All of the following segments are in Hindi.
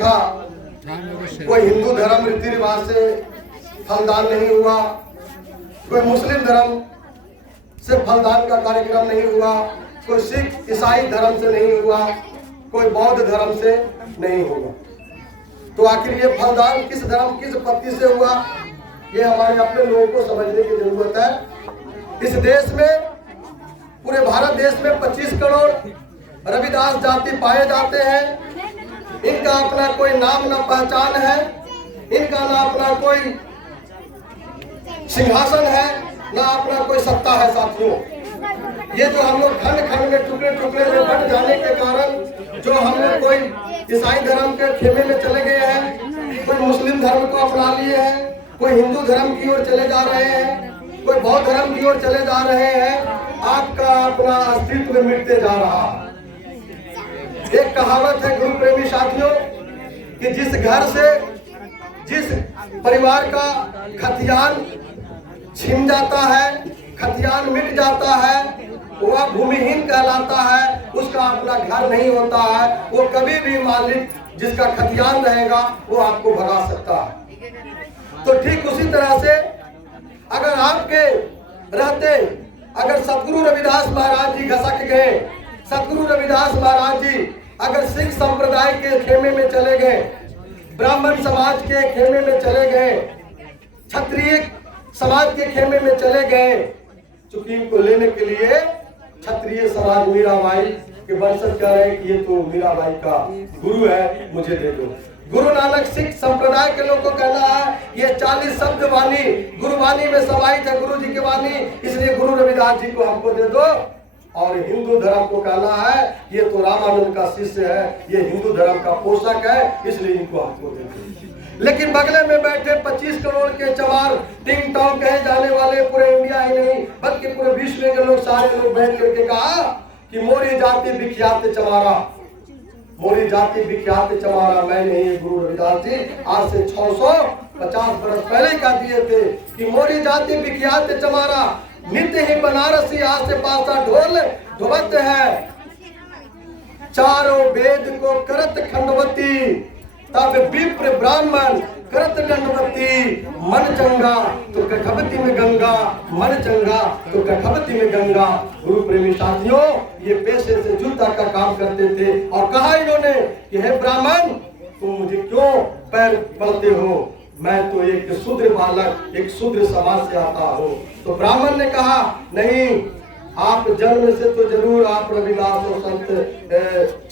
देखा कोई हिंदू धर्म रीति रिवाज से फलदान नहीं हुआ, कोई मुस्लिम धर्म से फलदान का कार्यक्रम नहीं हुआ, कोई सिख ईसाई धर्म से नहीं हुआ, कोई बौद्ध धर्म से नहीं हुआ। तो आखिर ये फलदान किस धर्म किस पत्ती से हुआ, ये हमारे अपने लोगों को समझने की जरूरत है। इस देश में, पूरे भारत देश में 25 करोड़ रविदास जाति पाए जाते हैं। इनका अपना कोई नाम न पहचान है, इनका ना अपना कोई सिंहासन है, ना अपना कोई सत्ता है। साथियों, ये जो हम लोग खंड खंड में टुकड़े टुकड़े में बंट जाने के कारण जो हम लोग कोई ईसाई धर्म के खेमे में चले गए हैं, कोई मुस्लिम धर्म को अपना लिए हैं, कोई हिंदू धर्म की ओर चले जा रहे हैं, कोई बौद्ध धर्म की ओर चले जा रहे हैं, आपका अपना अस्तित्व मिटते जा रहा है। एक कहावत है गुरु प्रेमी साथियों कि जिस घर से, जिस परिवार का खतियान छिन जाता है, खतियान मिट जाता है, वह भूमिहीन कहलाता है, उसका अपना घर नहीं होता है। वो कभी भी मालिक जिसका खतियान रहेगा वो आपको भगा सकता है। तो ठीक उसी तरह से अगर आपके रहते, अगर सतगुरु रविदास महाराज जी घसक गए, सतगुरु रविदास महाराज जी अगर सिख संप्रदाय के खेमे में चले गए, ब्राह्मण समाज के खेमे में चले गए, क्षत्रिय समाज के खेमे में चले गए, चूंकि इनको लेने के लिए क्षत्रिय समाज मीराबाई के वंशज कह रहे हैं कि ये तो मीराबाई का गुरु है, मुझे दे दो। गुरु नानक सिख संप्रदाय के लोग को कहना है ये 40 शब्द वाणी गुरुवाणी में समाहित है, गुरु जी की वाणी, इसलिए गुरु रविदास जी को हमको दे दो। और हिंदू धर्म को कहना है ये तो रामानंद का शिष्य है, ये हिंदू धर्म का पोषक है, इसलिए इनको हमको दे दो। लेकिन बगले में बैठे 25 करोड़ के चमार टिंग टोंग कहे जाने वाले पूरे इंडिया ही नहीं बल्कि पूरे विश्व के लोग, सारे लोग बैठ करके कहा कि मोरी जाति विख्यात चमारा, मोरी जाति विख्यात चमारा मैं नहीं। गुरु रविदास जी आज से 650 बरस पहले का दिए थे कि मोरी जाति विख्यात चमारा, नित्य ही बनारसी आज से पासा ढोल ढोबत है, चारों वेद को करत खंडवती, तब विप्र ब्राह्मण करत दंडवती, मन चंगा तो कठवती में गंगा, मन चंगा तो कठवती में गंगा। गुरु प्रेमी साथियों, ये पेशे से जूता का काम करते थे और कहा इन्होंने कि हे ब्राह्मण तुम मुझे क्यों पैर पड़ते हो, मैं तो एक शूद्र बालक, एक शूद्र समाज से आता हूँ। तो ब्राह्मण ने कहा नहीं, आप जन्म से तो जरूर आप रविदास और संत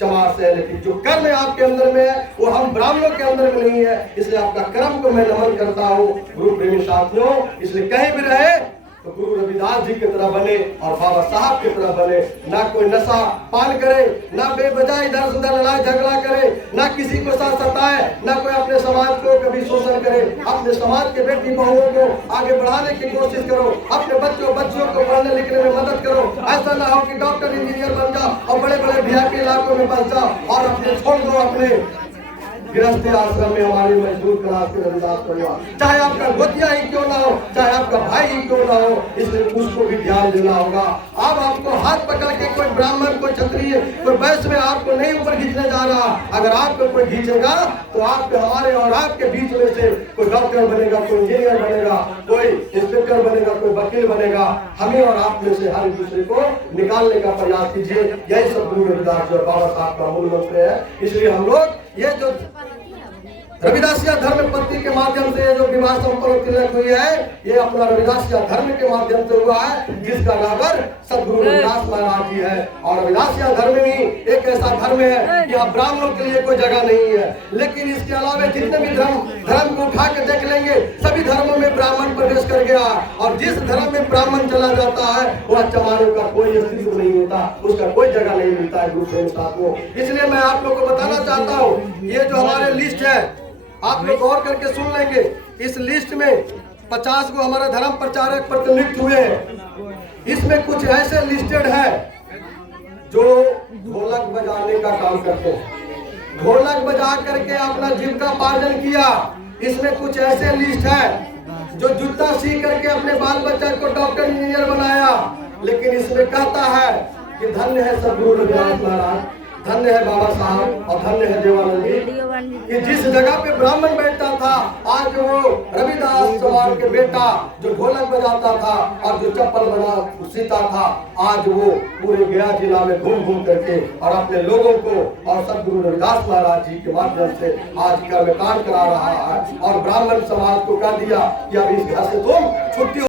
चमार से, लेकिन जो कर्म आपके अंदर में है वो हम ब्राह्मणों के अंदर में नहीं है, इसलिए आपका कर्म को मैं नमन करता हूँ। गुरु प्रेमी साथियों, इसलिए कहीं भी रहे तो गुरु रविदास जी की तरह बने और बाबा साहब की तरह बने। ना कोई नशा पान करे, ना बेवजह इधर उधर लड़ाई झगड़ा करे, ना किसी को साथ सताए, ना कोई अपने समाज को कभी शोषण करे। अपने समाज के बेटी बहुओं को आगे बढ़ाने की कोशिश करो, अपने बच्चों को पढ़ने लिखने में मदद करो। ऐसा ना हो कि डॉक्टर इंजीनियर बन जाओ और बड़े बड़े वीआईपी इलाकों में बस जाओ और अपने छोड़ दो अपने गृहस्थी आश्रम में हमारे मजदूर क्लास के रविदास परिवार, चाहे आपका गोतिया ही क्यों ना हो, चाहे आपका भाई ही क्यों ना हो, इसलिए उसको भी ध्यान देना होगा। अब आपको हाथ पकड़ के कोई ब्राह्मण, कोई क्षत्रिय, कोई वैश्य में आपको नहीं ऊपर खींचने जा रहा। अगर आपको कोई खींचेगा तो आपके, हमारे और आपके बीच में से कोई डॉक्टर बनेगा, कोई इंजीनियर बनेगा, कोई इंस्पेक्टर बनेगा, कोई वकील बनेगा। हमें और आप में से हर एक दूसरे को निकालने का प्रयास कीजिए। यही सब गुरु रविदास और बाबा साहब का मूल मंत्र है। इसलिए हम लोग ये जो रविदासिया धर्म पत्ती के माध्यम से जो विवाह संपन्न तिलक हुई है, ये अपना रविदासिया धर्म के माध्यम से हुआ है, जिसका नागर सदगुरु रविदास महाराज जी है। और रविदासिया धर्म ही एक ऐसा धर्म है कि यहाँ ब्राह्मणों के लिए कोई जगह नहीं है, लेकिन इसके अलावा जितने भी धर्म को उठा के देख लेंगे, सभी धर्मों में ब्राह्मण प्रवेश कर गया। और जिस धर्म में ब्राह्मण चला जाता है वह चमारों का कोई अस्तित्व नहीं होता, उसका कोई जगह नहीं मिलता है। गुरु प्रेमी साथियों, इसलिए मैं आप लोग को बताना चाहता हूँ, ये जो हमारे लिस्ट है आप लोग गौर करके सुन लेंगे। इस लिस्ट में 50 को हमारा धर्म प्रचारक प्रतिनिधित्व हुए हैं। इसमें कुछ ऐसे लिस्टेड है जो ढोलक बजाने का काम करते हैं, ढोलक बजा करके अपना जीविकोपार्जन किया। इसमें कुछ ऐसे लिस्ट है जो जूता सीख करके अपने बाल बच्चा को डॉक्टर इंजीनियर बनाया। लेकिन इसमें कहता है कि धन्य है सदगुरु रविदास महाराज, धन्य है बाबा साहब और धन्य है देवानंद जी कि जिस जगह पे ब्राह्मण बैठता था, आज वो रविदास चौहान के बेटा जो ढोलक बजाता था और जो चप्पल बना सीता था, आज वो पूरे गया जिला में घूम घूम करके और अपने लोगों को और सदगुरु रविदास महाराज जी के माध्यम से आज कर्मकांड करा रहा है और ब्राह्मण समाज को कह दिया कि अब इस घर से तुम छुट्टी